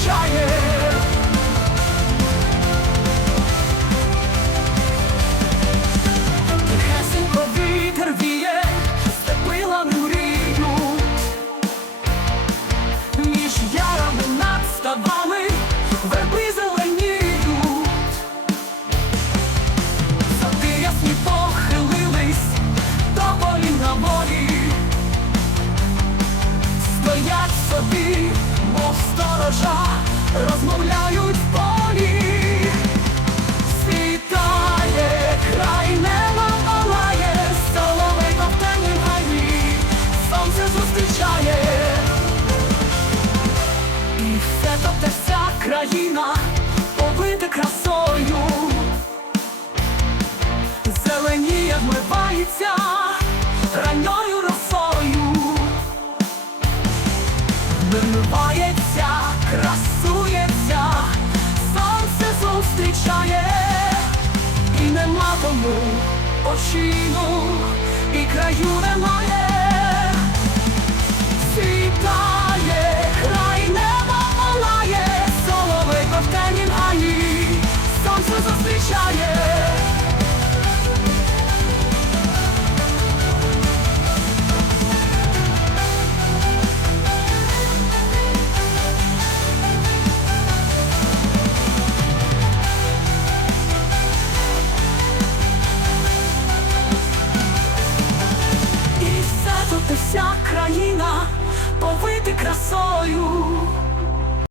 shining. Тобто вся країна повита красою. Зеленіє вмивається ранньою росою. Вимивається, красується, сонце зустрічає, і нема тому почину, і краю вся країна повити красою.